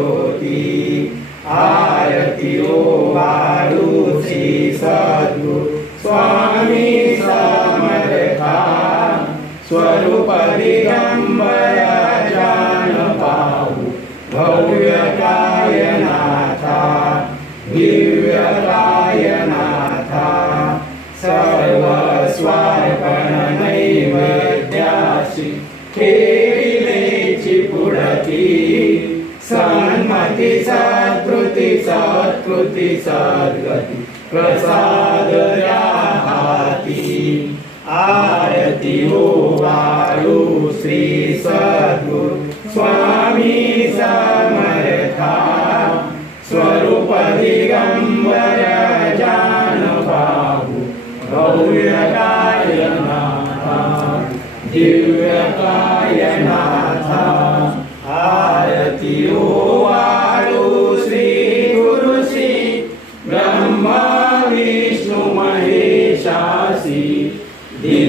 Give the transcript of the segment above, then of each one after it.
होती आरती ओ वाळू श्री सद्गुरु। स्वामी समर्था। स्वरूप दिगंबर जान पाहू। भव्यता सन्मती सत्कृती सत्कृती सद्गती। प्रसाद द्या हाती आरती ओ वाळू श्री सद्गुरु। स्वामी समर्था। स्वरूप दिगंबर जान पाहू। भव्य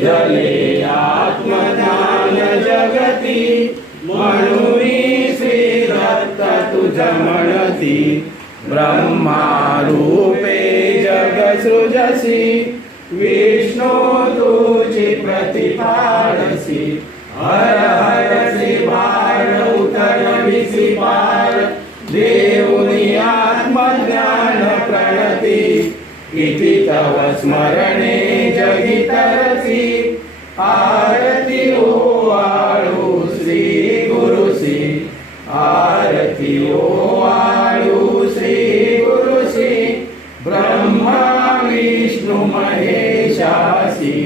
दिदले आत्मज्ञान जगती म्हणून श्री दत्त तुझ म्हणती ब्रह्मारूपे जग सृजसी विष्णू तुझी प्रतिपाडसी हर हरसी भार उतरविसी पार देऊनी आत्मज्ञान प्रणती इति तव स्मरणे आरती ओ आळू श्री. गुरुसी आरती ओ आळू श्री. गुरुसी ब्रह्मा विष्णू महेशासी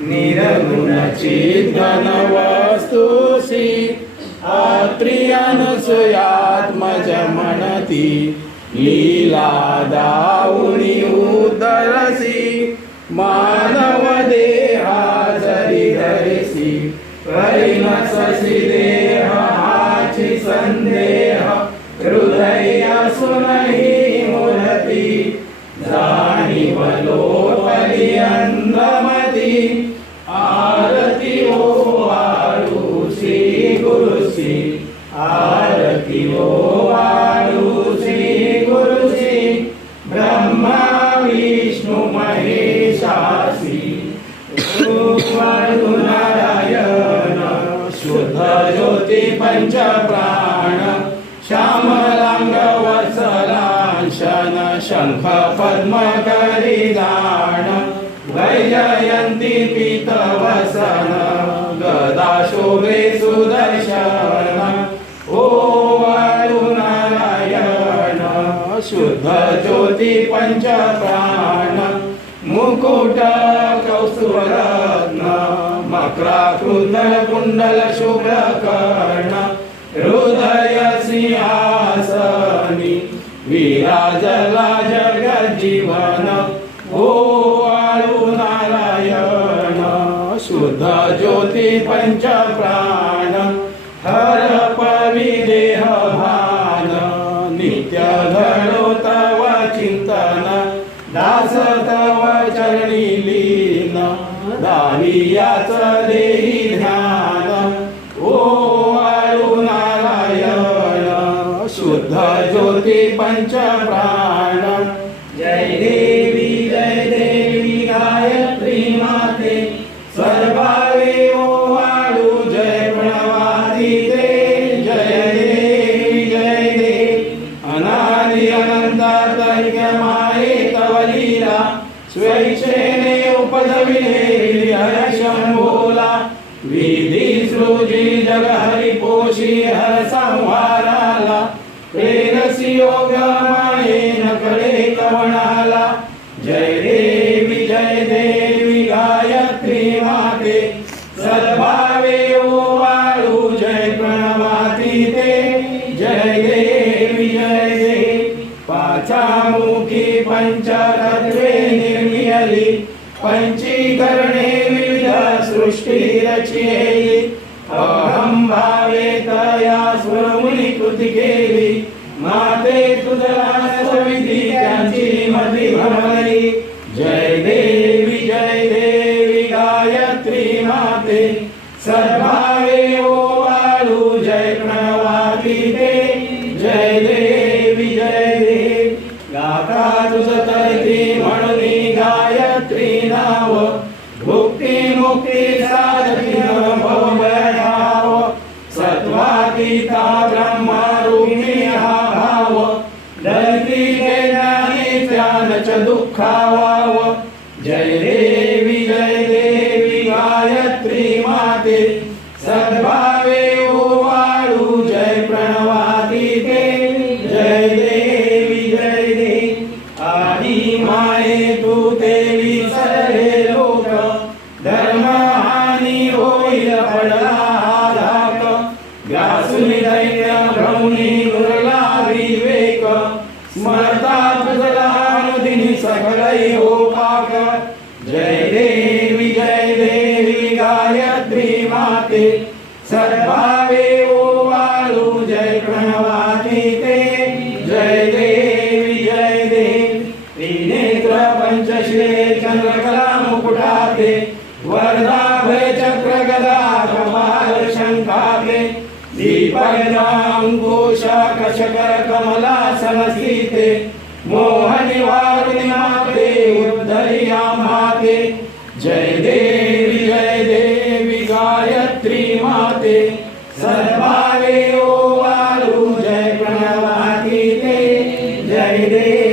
निरगुण चिद्गण वस्तुसी अत्रियानुसयात्मज म्हणती लीला दाऊन पंच प्राण. श्यामलांग वत्सलांशन शंख पद्म करिदान वैजयंती पीत वसन गदा शोभे सुदर्शन. ओ वाळू नारायण शुद्ध ज्योती पंच प्राण. मुकुट कौस्तुभरत्न मकराकृत कुंडल शुभ्र कर्ण हृदय सिंहासनी विराजला जगजीवन ओ वाळू नारायण शुद्ध ज्योती पंच प्राण हर पवी देह भान नित्य घडो चरणी लीन दारियाच देही ध्यान. ओ वाळू शुद्ध ज्योती पंच प्राण जय प्रेरसी योग मायेन कडे कवणाला जय देवी जय देवी गायत्री माते. सद्भावे ओ वाळू जय प्रणवाती ते. जय देवी जय देवी. पाचामुखी पंचतत्वे निर्मियली. पंच श्रीमती भगवती। जय देवी जय देवी गायत्री माते। सर्वावे ओ बाळू जय प्रणवाती ते जय देवी जय देवी। गाता तुझ Amen. कमलासनस्थिते मोहनिवारिणि माते उद्धरि माते जय देवी जय देवी गायत्री माते सर्वावे ओ वारु जय प्रणवागीते जय देवी